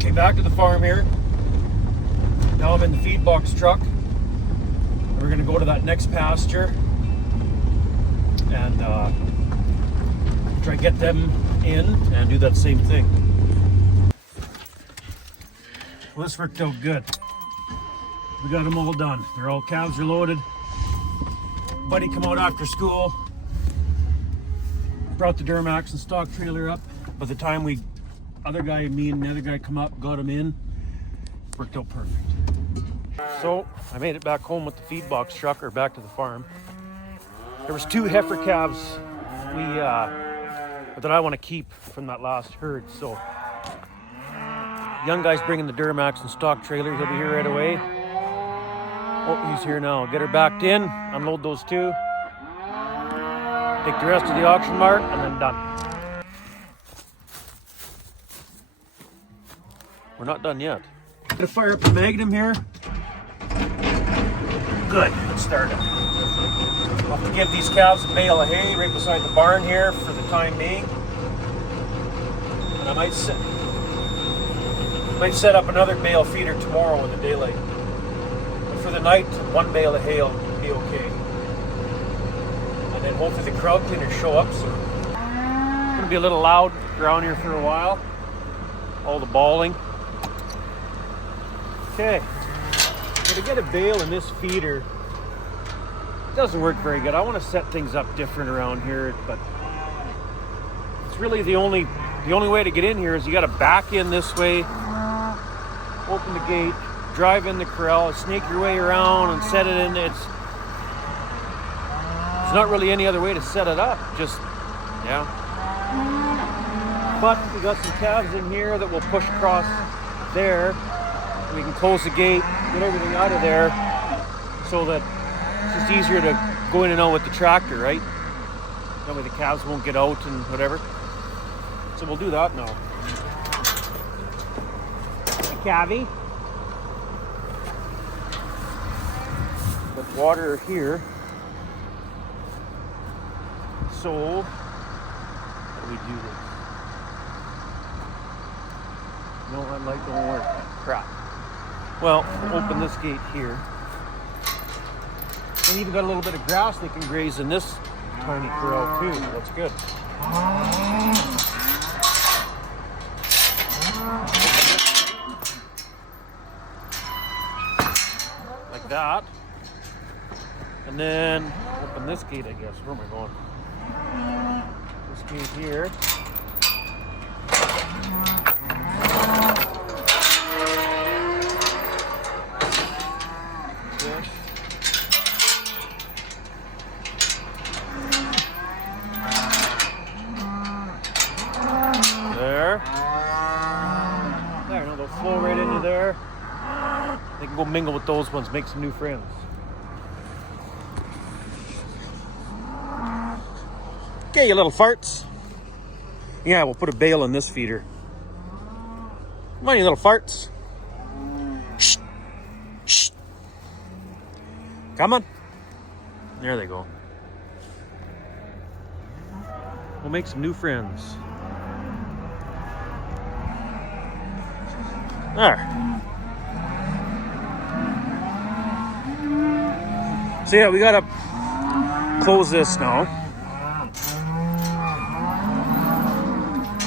came back to the farm here. Now I'm in the feed box truck. We're going to go to that next pasture and try to get them in and do that same thing. Well, this worked out good. We got them all done. They're all calves are loaded. Buddy come out after school, brought the Duramax and stock trailer up. By the time me and the other guy come up, got them in, worked out perfect. So I made it back home with the feed box truck, or back to the farm. There was 2 heifer calves that I want to keep from that last herd. So young guy's bringing the Duramax and stock trailer. He'll be here right away. Oh, he's here now. Get her backed in, unload those 2, take the rest to the auction mart, and then done. We're not done yet. Gonna fire up the Magnum here. Good, let's start it. I'll have to give these calves a bale of hay right beside the barn here for the time being. And I might set up another bale feeder tomorrow in the daylight. But for the night, 1 bale of hay will be okay. And then hopefully the crowd cleaners show up soon. It's gonna be a little loud around here for a while. All the bawling. Okay, so to get a bale in this feeder, it doesn't work very good. I want to set things up different around here, but it's really the only way to get in here is you got to back in this way, open the gate, drive in the corral, snake your way around and set it in. It's not really any other way to set it up, just, yeah. But we got some calves in here that will push across there. We can close the gate, get everything out of there, so that it's just easier to go in and out with the tractor, right? That way the calves won't get out and whatever. So we'll do that now. Hey, calvie. Got water here. So, how do we do this? No, that light don't work. Crap. Well, open this gate here. And even got a little bit of grass they can graze in this tiny corral too. That's good. Like that. And then open this gate, I guess. Where am I going? This gate here. Flow right into there. They can go mingle with those ones, make some new friends. Okay, you little farts. Yeah, we'll put a bale in this feeder. Come on, you little farts. Shh. Shh. Come on. There they go. We'll make some new friends. There. So yeah, we gotta close this now.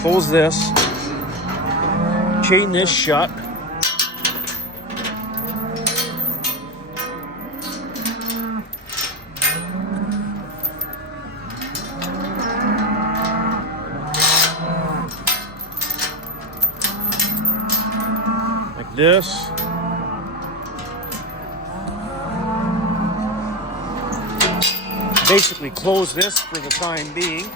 Close this. Chain this shut. This. Basically close this for the time being.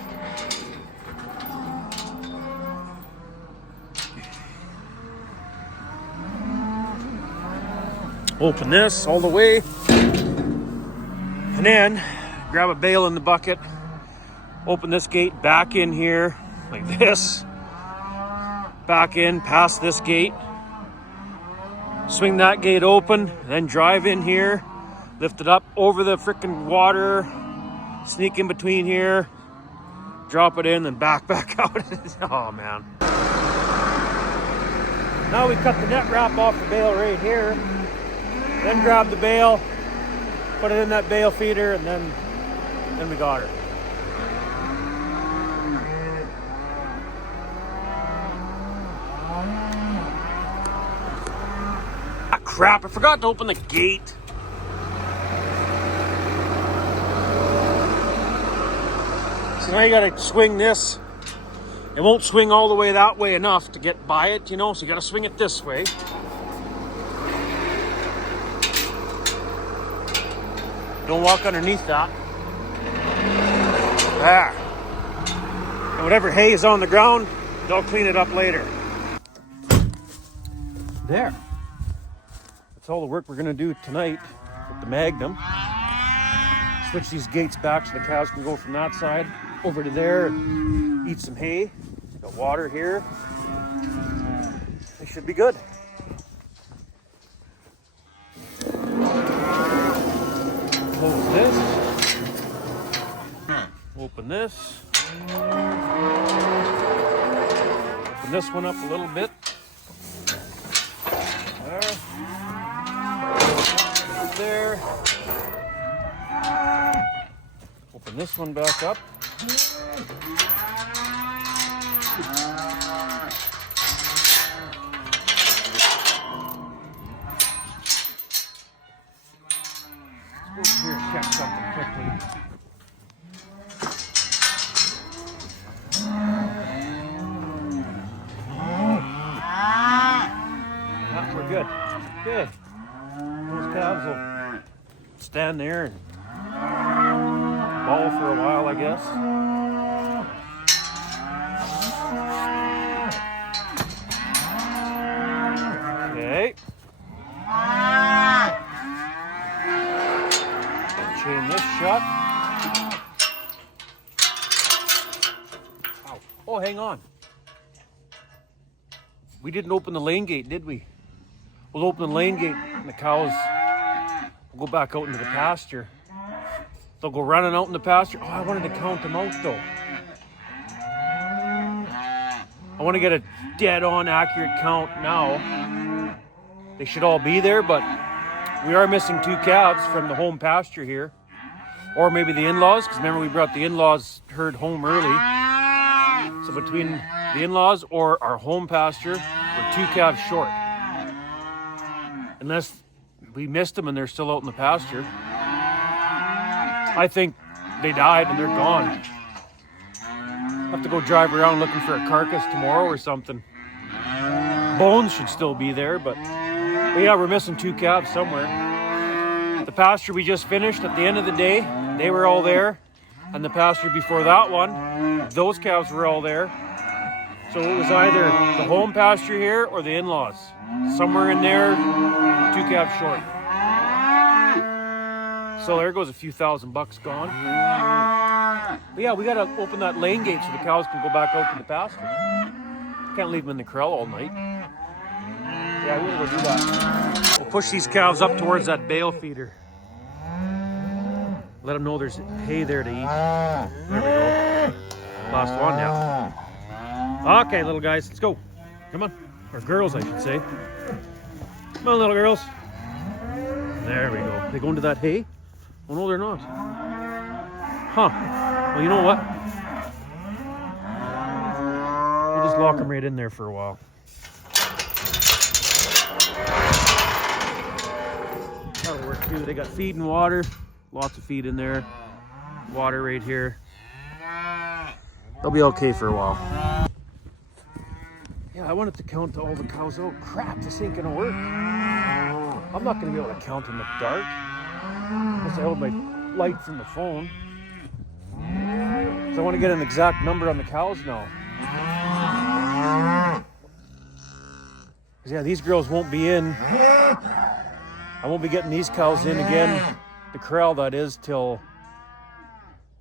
Open this all the way. And then grab a bale in the bucket. Open this gate back in here like this. Back in past this gate. Swing that gate open, then drive in here, lift it up over the frickin' water, sneak in between here, drop it in, then back out. Oh man. Now we cut the net wrap off the bale right here, then grab the bale, put it in that bale feeder, and then we got her. Crap, I forgot to open the gate. So now you gotta swing this. It won't swing all the way that way enough to get by it, you know, so you gotta swing it this way. Don't walk underneath that. There. And whatever hay is on the ground, they'll clean it up later. There. That's all the work we're going to do tonight with the Magnum. Switch these gates back so the cows can go from that side over to there and eat some hay. Got water here. They should be good. Close this. Open this. Open this one up a little bit. There. Open this one back up. Let's go over here and check something quickly. We're good. Good. Those calves will stand there and ball for a while, I guess. Okay. Chain this shut. Ow. Oh, hang on. We didn't open the lane gate, did we? We'll open the lane gate and the cows will go back out into the pasture. They'll go running out in the pasture. Oh, I wanted to count them out though. I want to get a dead-on accurate count now. They should all be there, but we are missing 2 calves from the home pasture here. Or maybe the in-laws, because remember we brought the in-laws herd home early. So between the in-laws or our home pasture, we're 2 calves short. Unless we missed them and they're still out in the pasture. I think they died and they're gone. Have to go drive around looking for a carcass tomorrow or something. Bones should still be there, but yeah, we're missing 2 calves somewhere. The pasture we just finished, at the end of the day, they were all there. And the pasture before that one, those calves were all there. So it was either the home pasture here or the in-laws. Somewhere in there, 2 calves short. So there goes a few $1,000 gone. But yeah, we gotta open that lane gate so the cows can go back out to the pasture. Can't leave them in the corral all night. Yeah, we're gonna go do that. We'll push these calves up towards that bale feeder. Let them know there's hay there to eat. There we go. Last one now. Okay, little guys, let's go. Come on. Or girls, I should say. Come on, little girls. There we go. They go into that hay? Oh, no, they're not. Huh. Well, you know what? We'll just lock them right in there for a while. That'll work too. They got feed and water. Lots of feed in there. Water right here. They'll be okay for a while. Yeah, I wanted to count all the cows out. Crap, this ain't gonna work. I'm not gonna be able to count in the dark. Unless I hold my light from the phone. So I want to get an exact number on the cows now. Because yeah, these girls won't be in. I won't be getting these cows in again, the corral that is, till,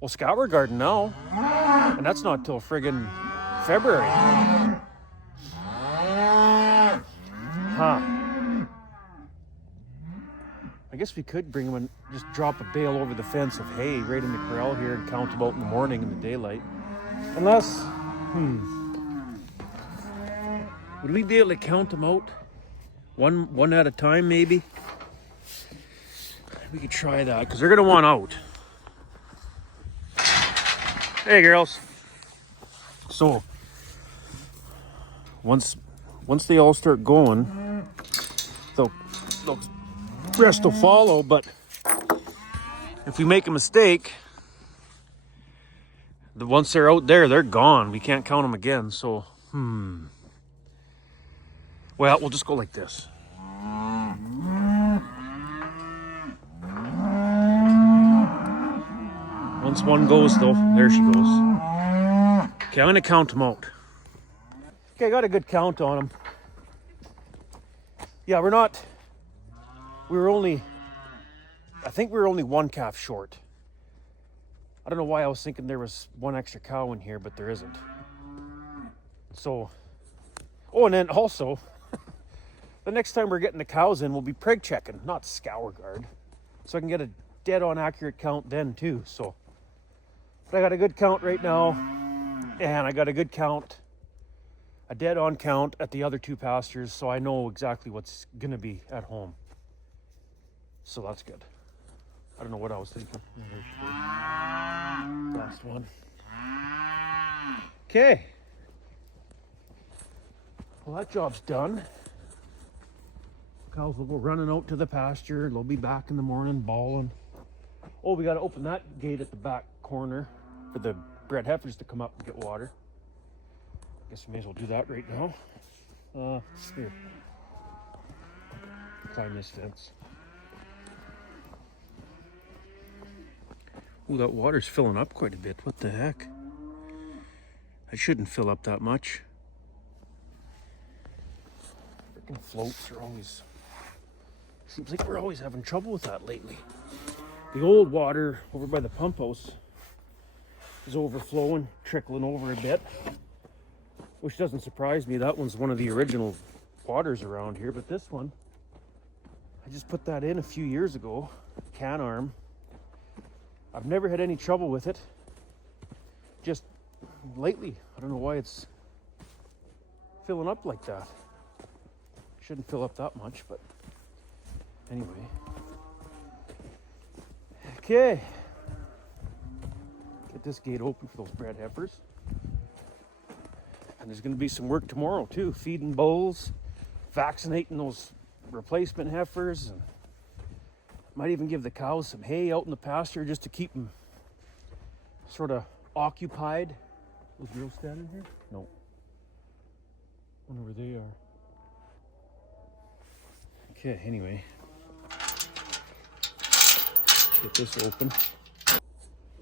well, Scour Garden now. And that's not till friggin' February. Huh. I guess we could bring them and just drop a bale over the fence of hay right in the corral here and count them out in the morning in the daylight. Unless, would we be able to count them out one at a time maybe? We could try that because they're gonna want out. Hey girls. So once they all start going, they'll rest will follow, but if we make a mistake, once they're out there, they're gone. We can't count them again. So, well, we'll just go like this. Once one goes though, there she goes. Okay, I'm gonna count them out. Okay, I got a good count on them. Yeah, I think we were only one calf short. I don't know why I was thinking there was one extra cow in here, but there isn't. So, oh, and then also, the next time we're getting the cows in, we'll be preg checking, not scour guard. So I can get a dead on accurate count then too. So, but I got a good count right now, and I got a good count, a dead on count at the other two pastures, so I know exactly what's gonna be at home. So that's good. I don't know what I was thinking. Last one. Okay. Well, that job's done. Cows will go running out to the pasture. They'll be back in the morning bawling. Oh, we got to open that gate at the back corner for the bred heifers to come up and get water. Guess we may as well do that right now. Here. Climb this fence. Oh, that water's filling up quite a bit. What the heck? I shouldn't fill up that much. Freaking floats are always... Seems like we're always having trouble with that lately. The old water over by the pump house is overflowing, trickling over a bit. Which doesn't surprise me. That one's one of the original waters around here. But this one, I just put that in a few years ago. Can arm. I've never had any trouble with it. Just lately, I don't know why it's filling up like that. Shouldn't fill up that much, but anyway. Okay. Get this gate open for those bred heifers. And there's going to be some work tomorrow too. Feeding bulls, vaccinating those replacement heifers, and might even give the cows some hay out in the pasture just to keep them sort of occupied. Those girls standing here? No. Wonder where they are. Okay, anyway. Get this open.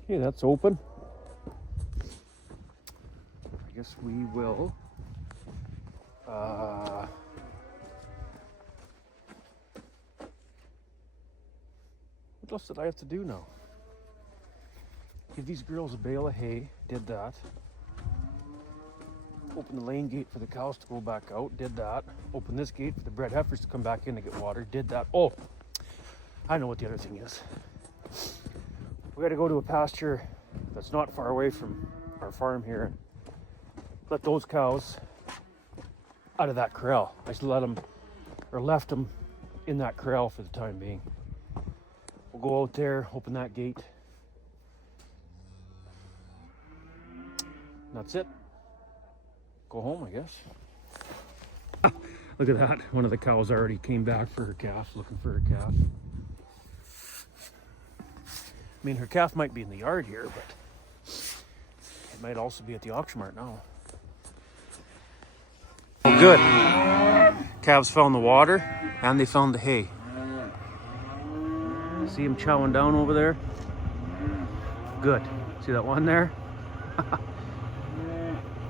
Okay, that's open. I guess we will what else did I have to do now? Give these girls a bale of hay, did that. Open the lane gate for the cows to go back out, did that. Open this gate for the bred heifers to come back in to get water, did that. Oh, I know what the other thing is. We gotta go to a pasture that's not far away from our farm here. Let those cows out of that corral. I just left them in that corral for the time being. We'll go out there, open that gate. That's it. Go home, I guess. Look at that. One of the cows already came back for her calf, looking for her calf. I mean, her calf might be in the yard here, but it might also be at the auction mart now. Oh, good. Calves found the water and they found the hay. See him chowing down over there? Good. See that one there?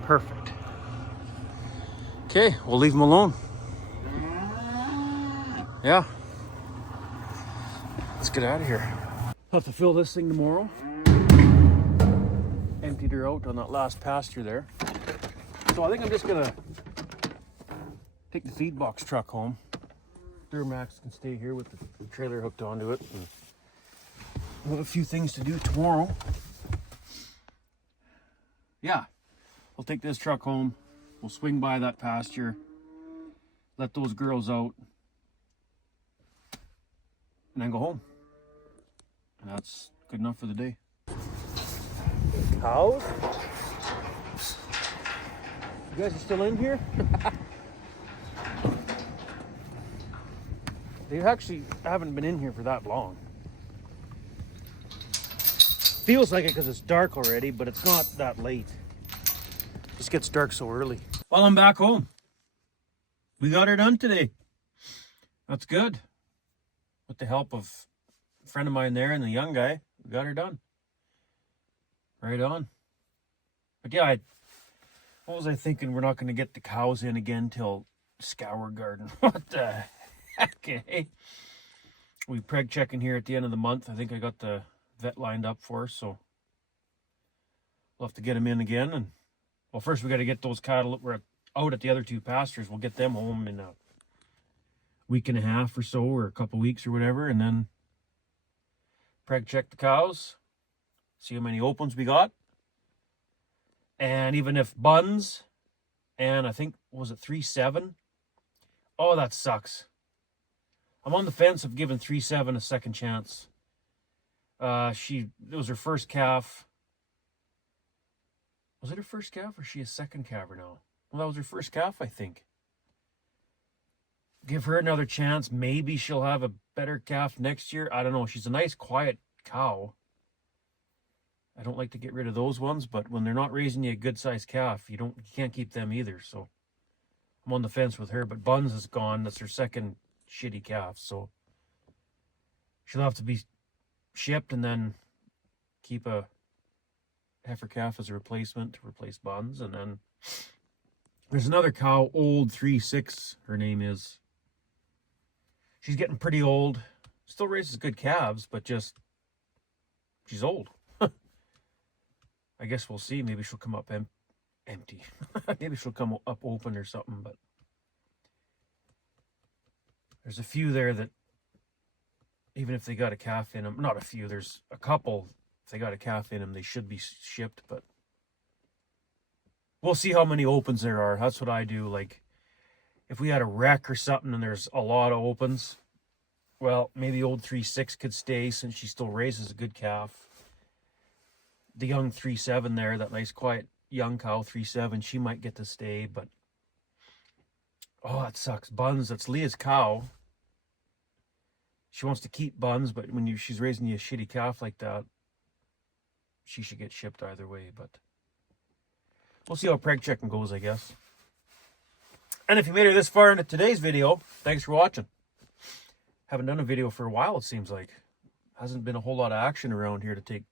Perfect. Okay, we'll leave them alone. Yeah. Let's get out of here. I'll have to fill this thing tomorrow. Emptied her out on that last pasture there. So I think I'm just gonna take the feed box truck home. Duramax can stay here with the trailer hooked onto it. And we'll have a few things to do tomorrow. Yeah, I'll take this truck home. We'll swing by that pasture, let those girls out, and then go home. And that's good enough for the day. Cows? You guys are still in here? They actually haven't been in here for that long. Feels like it because it's dark already, but it's not that late. It just gets dark so early. Well, I'm back home. We got her done today. That's good. With the help of a friend of mine there and the young guy, we got her done. Right on. But yeah, what was I thinking? We're not going to get the cows in again till Scour Garden. What the heck, eh? We preg checking here at the end of the month. I think I got the vet lined up for us, so we'll have to get them in again. And well, first we got to get those cattle that were out at the other two pastures. We'll get them home in a week and a half or so, or a couple weeks or whatever, and then preg check the cows, see how many opens we got, and even if buns, and I think, was it 3-7? Oh, that sucks. I'm on the fence of giving 3-7 a second chance. It was her first calf. Was it her first calf, or is she a second calver now? Well, that was her first calf, I think. Give her another chance. Maybe she'll have a better calf next year. I don't know. She's a nice, quiet cow. I don't like to get rid of those ones, but when they're not raising you a good-sized calf, you can't keep them either. So I'm on the fence with her. But Buns is gone. That's her second shitty calf. So she'll have to be shipped and then keep a heifer calf as a replacement to replace Buns. And then there's another cow, old 3-6, her name is. She's getting pretty old. Still raises good calves, but just, she's old. I guess we'll see. Maybe she'll come up empty. Maybe she'll come up open or something, but there's a few there that, even if they got a calf in them, not a few, there's a couple, if they got a calf in them, they should be shipped, but we'll see how many opens there are. That's what I do. Like, if we had a wreck or something and there's a lot of opens, well, maybe old 3-6 could stay since she still raises a good calf. The young 3-7 there, that nice quiet young cow 3-7, she might get to stay, but oh, that sucks. Buns, that's Leah's cow. She wants to keep Buns, but when she's raising you a shitty calf like that, she should get shipped either way, but we'll see how preg checking goes, I guess. And if you made it this far into today's video, thanks for watching. Haven't done a video for a while, it seems like. Hasn't been a whole lot of action around here to take,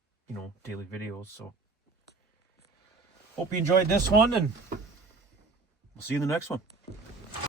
daily videos, so hope you enjoyed this one, and we'll see you in the next one.